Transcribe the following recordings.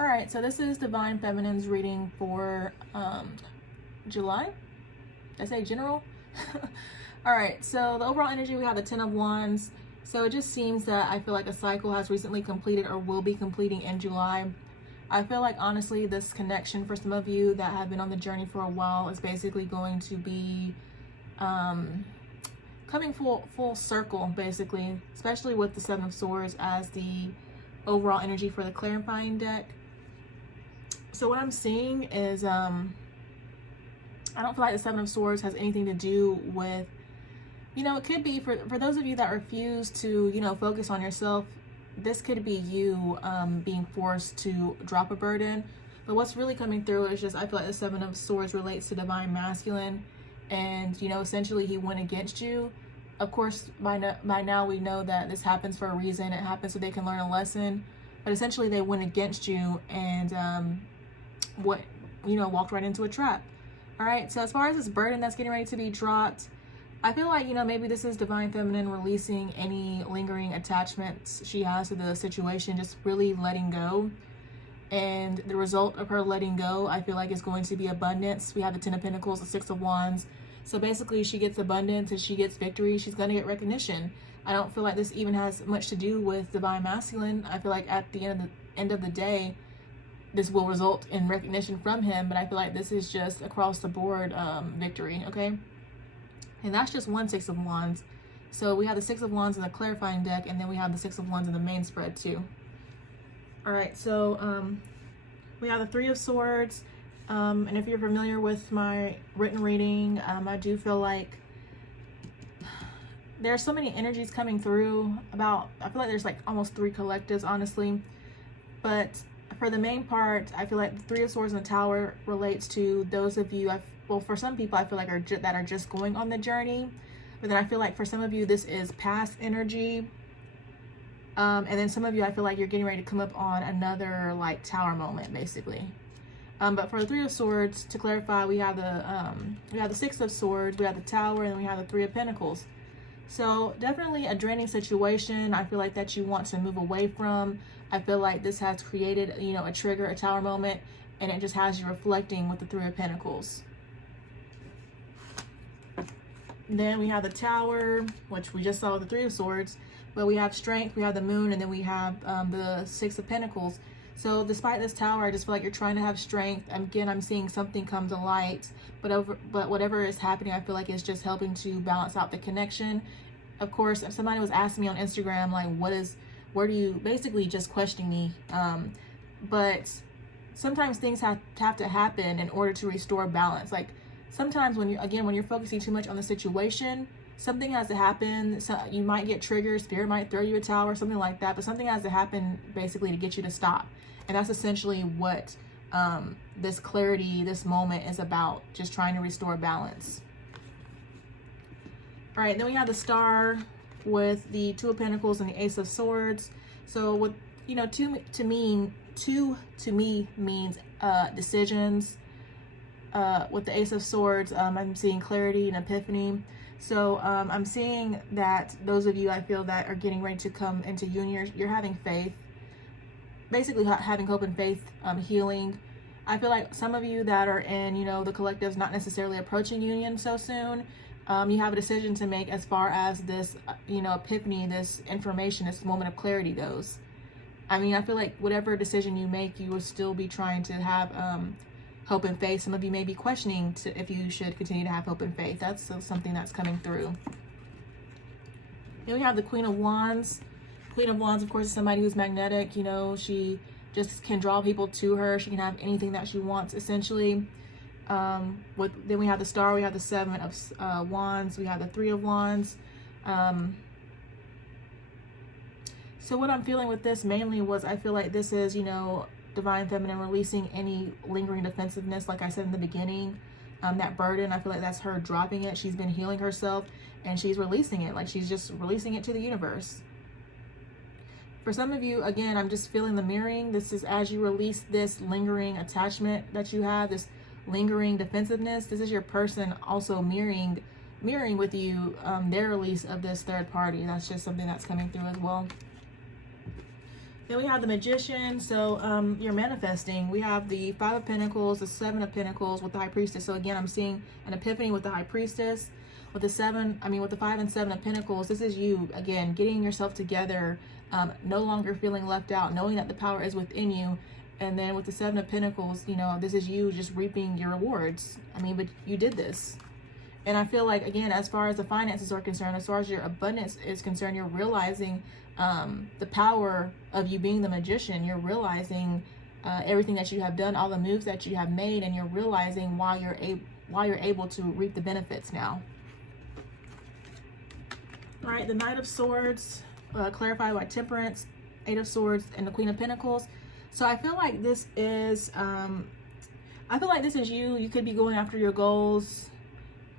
All right, so this is Divine Feminine's reading for July. Did I say general? All right, so the overall energy, we have the 10 of Wands. So it just seems that I feel like a cycle has recently completed or will be completing in July. I feel like, honestly, this connection for some of you that have been on the journey for a while is basically going to be coming full circle, basically, especially with the Seven of Swords as the overall energy for the clarifying deck. So what I'm seeing is I don't feel like the Seven of Swords has anything to do with, you know, it could be for those of you that refuse to, you know, focus on yourself. This could be you being forced to drop a burden. But what's really coming through is just, I feel like the Seven of Swords relates to Divine Masculine. And, you know, essentially he went against you. Of course, by now we know that this happens for a reason. It happens so they can learn a lesson. But essentially they went against you and walked right into a trap. All right, so as far as this burden that's getting ready to be dropped, I feel like, you know, maybe this is Divine Feminine releasing any lingering attachments she has to the situation, just really letting go. And the result of her letting go, I feel like, is going to be abundance. We have the 10 of Pentacles, the 6 of Wands. So basically she gets abundance and she gets victory. She's going to get recognition. I don't feel like this even has much to do with Divine Masculine. I feel like at the end of the day, this will result in recognition from him, but I feel like this is just across the board victory, okay? And that's just one 6 of Wands. So we have the 6 of Wands in the clarifying deck, and then we have the 6 of Wands in the main spread too. All right, so we have the 3 of Swords. And if you're familiar with my written reading, I do feel like there's so many energies coming through. I feel like there's like almost 3 collectives, honestly. But for the main part, I feel like the 3 of Swords in the Tower relates to those of you, well, for some people, I feel like that are just going on the journey. But then I feel like for some of you, this is past energy. And then some of you, I feel like you're getting ready to come up on another like tower moment, basically. But for the 3 of Swords, to clarify, we have the 6 of Swords, we have the Tower, and then we have the 3 of Pentacles. So definitely a draining situation. I feel like that you want to move away from. I feel like this has created, you know, a trigger, a tower moment, and it just has you reflecting with the 3 of Pentacles. Then we have the Tower, which we just saw with the 3 of Swords, but we have Strength, we have the Moon, and then we have the 6 of Pentacles. So despite this Tower, I just feel like you're trying to have strength. Again, I'm seeing something come to light, but whatever is happening, I feel like it's just helping to balance out the connection. Of course, if somebody was asking me on Instagram, like, where do you, basically just questioning me. But sometimes things have to happen in order to restore balance. Like sometimes when you're focusing too much on the situation, something has to happen. So you might get triggered, spirit might throw you a tower, something like that, but something has to happen basically to get you to stop. And that's essentially what this clarity, this moment is about, just trying to restore balance. All right, then we have the Star with the 2 of Pentacles and the Ace of Swords. So what, you know, two to me means decisions. With the Ace of Swords, I'm seeing clarity and epiphany. So I'm seeing that those of you, I feel, that are getting ready to come into union, you're having faith, basically having hope and faith, healing. I feel like some of you that are in, you know, the collectives not necessarily approaching union so soon, you have a decision to make as far as this, you know, epiphany, this information, this moment of clarity goes. I mean, I feel like whatever decision you make, you will still be trying to have hope and faith. Some of you may be questioning if you should continue to have hope and faith. That's something that's coming through. Then we have the Queen of Wands. Queen of Wands, of course, is somebody who's magnetic. You know, she just can draw people to her. She can have anything that she wants, essentially. Then we have the Star. We have the 7 of Wands. We have the 3 of Wands. So what I'm feeling with this mainly was, I feel like this is, you know, Divine Feminine releasing any lingering defensiveness, like I said in the beginning. That burden, I feel like that's her dropping it. She's been healing herself and she's releasing it. Like she's just releasing it to the universe. For some of you, again, I'm just feeling the mirroring. This is as you release this lingering attachment that you have, this lingering defensiveness. This is your person also mirroring with you their release of this third party. That's just something that's coming through as well. Then we have the Magician. So you're manifesting. We have the Five of Pentacles, the Seven of Pentacles with the High Priestess. So again, I'm seeing an epiphany with the High Priestess. With the with the 5 and 7 of Pentacles, this is you, again, getting yourself together, no longer feeling left out, knowing that the power is within you. And then with the 7 of Pentacles, you know, this is you just reaping your rewards. I mean, but you did this. And I feel like, again, as far as the finances are concerned, as far as your abundance is concerned, you're realizing the power of you being the Magician. You're realizing everything that you have done, all the moves that you have made, and you're realizing why you're able to reap the benefits now. All right, the Knight of Swords, clarified by Temperance, 8 of Swords, and the Queen of Pentacles. So I feel like this is, you. You could be going after your goals.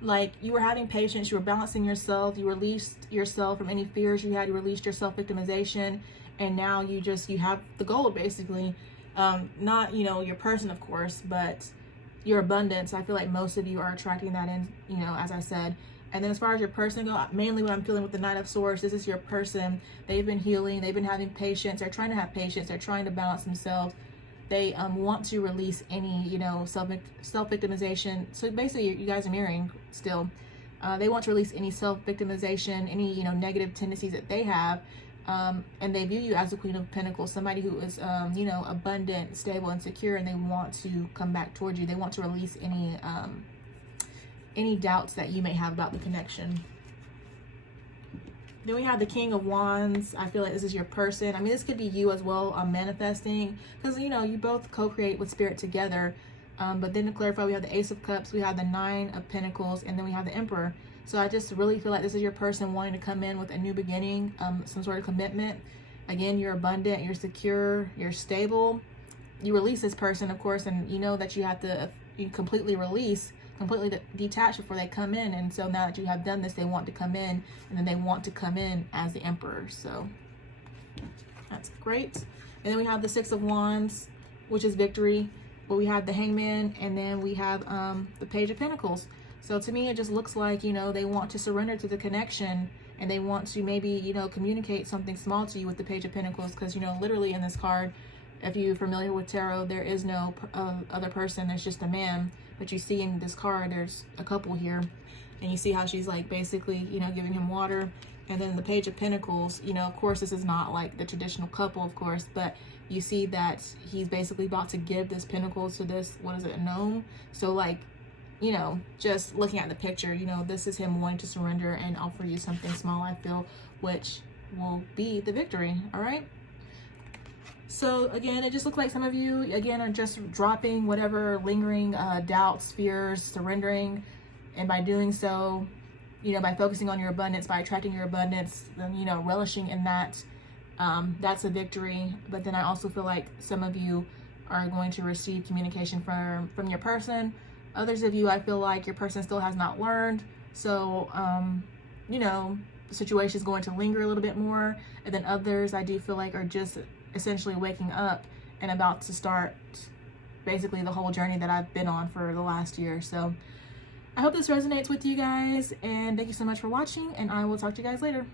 Like, you were having patience, you were balancing yourself, you released yourself from any fears you had, you released your self-victimization, and now you have the goal, basically. Not, you know, your person, of course, but your abundance. I feel like most of you are attracting that in, you know, as I said. And then as far as your person go, mainly what I'm feeling with the Knight of Swords, this is your person. They've been healing. They've been having patience. They're trying to have patience. They're trying to balance themselves. They want to release any, you know, self-victimization. So basically, you guys are mirroring still. They want to release any self-victimization, any, you know, negative tendencies that they have. And they view you as the Queen of Pentacles, somebody who is, you know, abundant, stable, and secure, and they want to come back towards you. They want to release any doubts that you may have about the connection. Then we have the King of Wands. I feel like this is your person. I mean, this could be you as well, manifesting, because, you know, you both co-create with Spirit together. But then to clarify, we have the Ace of Cups, we have the 9 of Pentacles, and then we have the Emperor. So I just really feel like this is your person wanting to come in with a new beginning, some sort of commitment. Again, you're abundant, you're secure, you're stable. You release this person, of course, and you know that you have to completely detach before they come in. And so now that you have done this, they want to come in, and then they want to come in as the Emperor. So that's great. And then we have the 6 of Wands, which is victory. But we have the Hangman, and then we have the Page of Pentacles. So to me, it just looks like, you know, they want to surrender to the connection, and they want to maybe, you know, communicate something small to you with the Page of Pentacles. Because, you know, literally in this card, if you're familiar with tarot, there is no other person. There's just a man. But you see in this card, there's a couple here. And you see how she's, like, basically, you know, giving him water. And then the Page of Pentacles, you know, of course, this is not like the traditional couple, of course. But you see that he's basically about to give this pentacle to this, what is it, a gnome? So, like, you know, just looking at the picture, you know, this is him wanting to surrender and offer you something small, I feel, which will be the victory, all right? So, again, it just looks like some of you, again, are just dropping whatever lingering doubts, fears, surrendering. And by doing so, you know, by focusing on your abundance, by attracting your abundance, then, you know, relishing in that, that's a victory. But then I also feel like some of you are going to receive communication from your person. Others of you, I feel like your person still has not learned. So, you know, the situation is going to linger a little bit more. And then others, I do feel like, are just essentially waking up and about to start basically the whole journey that I've been on for the last year. So I hope this resonates with you guys, and thank you so much for watching, and I will talk to you guys later.